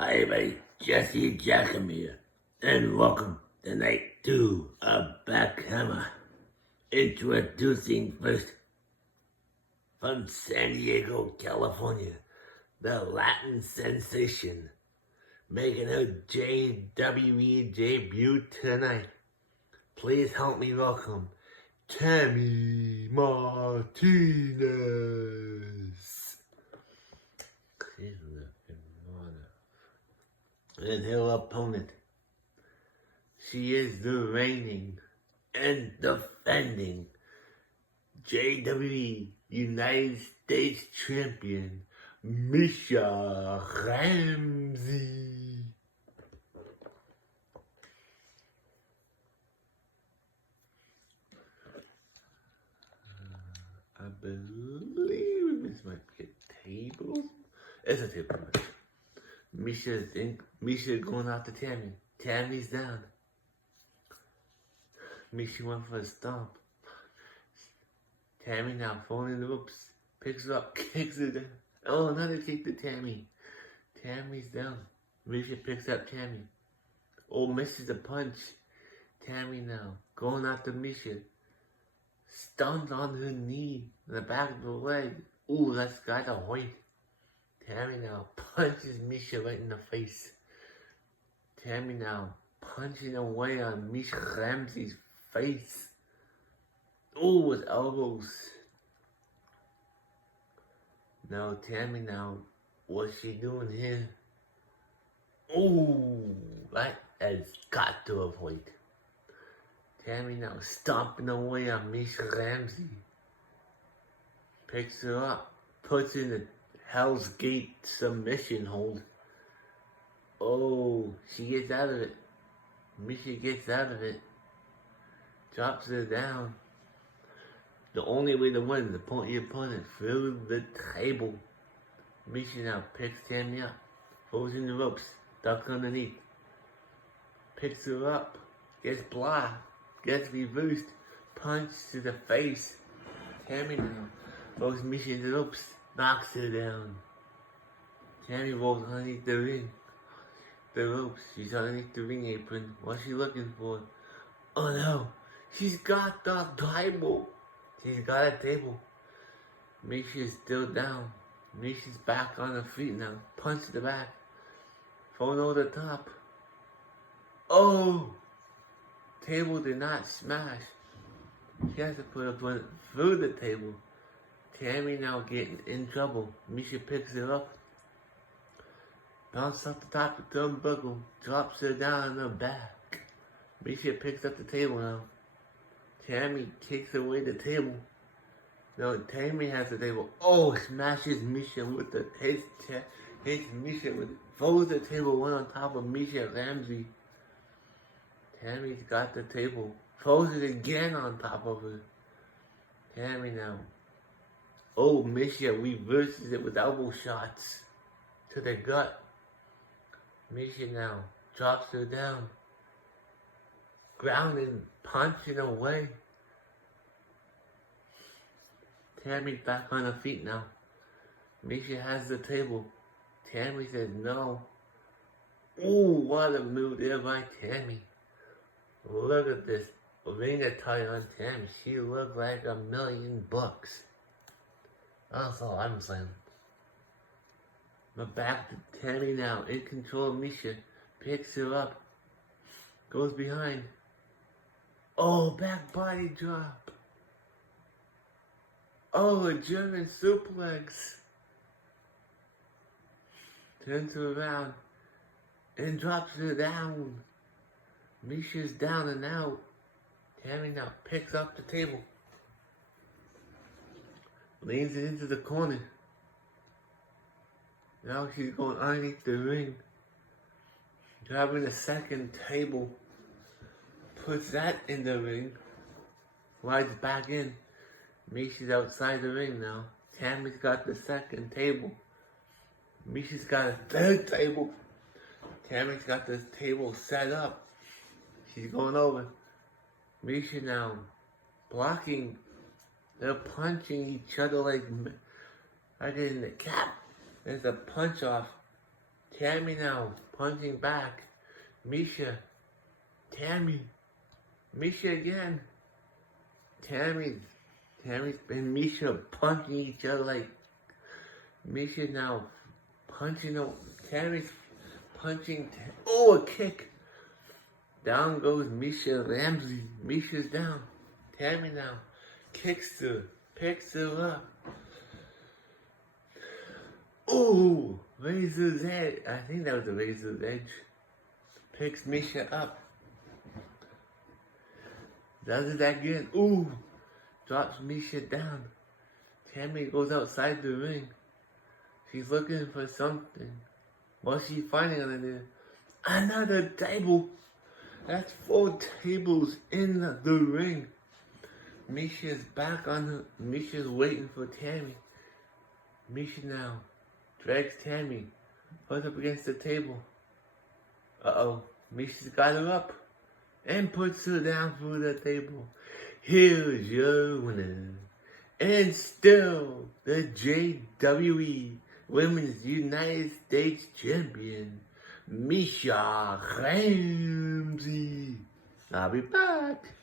Hi everybody, Jesse Jackhammer here, and welcome to night 2 of BackHammer. Introducing first, from San Diego, California, the Latin sensation, making her JWE debut tonight. Please help me welcome Tammy Martinez. And her opponent. She is the reigning and defending JWE United States Champion, Misha Ramsey. I believe this might be a table. It's a table match. Misha going after Tammy. Tammy's down. Misha went for a stomp. Tammy now falling in the ropes. Picks her up, kicks her down. Oh, another kick to Tammy. Tammy's down. Misha picks up Tammy. Oh, misses a punch. Tammy now going after Misha. Stuns on her knee in the back of the leg. Ooh, that's got a Hoyt. Tammy now punches Misha right in the face. Tammy now punching away on Misha Ramsey's face. Ooh, with elbows. Now Tammy now, what's she doing here? Ooh, that has got to avoid. Tammy now stomping away on Misha Ramsey. Picks her up, puts in the Hell's Gate submission hold. Oh, she gets out of it. Misha gets out of it. Drops her down. The only way to win is to point your opponent through the table. Misha now picks Tammy up. Throws in the ropes. Ducks underneath. Picks her up. Gets blocked. Gets reversed. Punch to the face. Tammy now throws Misha in the ropes. Knocks her down. Tammy rolls underneath the ring. The ropes. She's underneath the ring apron. What's she looking for? Oh no! She's got the table! She's got a table. Misha's still down. Misha's back on her feet now. Punch to the back. Phone over the top. Oh! Table did not smash. She has to put her foot through the table. Tammy now getting in trouble. Misha picks her up. Bounces off the top of the turnbuckle. Drops her down on her back. Misha picks up the table now. Tammy kicks away the table. No, Tammy has the table. Oh, smashes Misha with the hits Misha with throws the table one on top of Misha Ramsey. Tammy's got the table. Throws it again on top of her. Tammy now. Oh, Misha reverses it with elbow shots to the gut. Misha now drops her down. Grounding, punching away. Tammy's back on her feet now. Misha has the table. Tammy says no. Ooh, what a move there by Tammy. Look at this ring attire on Tammy. She looks like $1,000,000. That's all I'm saying. But back to Tammy now. In control of Misha. Picks her up. Goes behind. Oh, back body drop. Oh, a German suplex. Turns her around and drops her down. Misha's down and out. Tammy now picks up the table. Leans it into the corner. Now she's going underneath the ring. Grabbing a second table. Puts that in the ring. Rides back in. Misha's outside the ring now. Tammy's got the second table. Misha's got a third table. Tammy's got this table set up. She's going over. Misha now blocking. They're punching each other like in the cap. There's a punch off. Tammy now, punching back. Misha. Tammy. Misha again. Tammy and Misha punching each other like Misha now punching. Tammy's punching. Oh, a kick. Down goes Misha Ramsey. Misha's down. Tammy now kicks her, picks her up. Oh, Razor's Edge. I think that was the Razor's Edge. Picks Misha up. Does it again. Ooh, drops Misha down. Tammy goes outside the ring. She's looking for something. What's she finding under there? Another table. That's 4 tables in the ring. Misha's back on her. Misha's waiting for Tammy. Misha now drags Tammy, puts up against the table. Uh-oh, Misha's got her up and puts her down through the table. Here's your winner, and still the JWE Women's United States Champion, Misha Ramsey. I'll be back.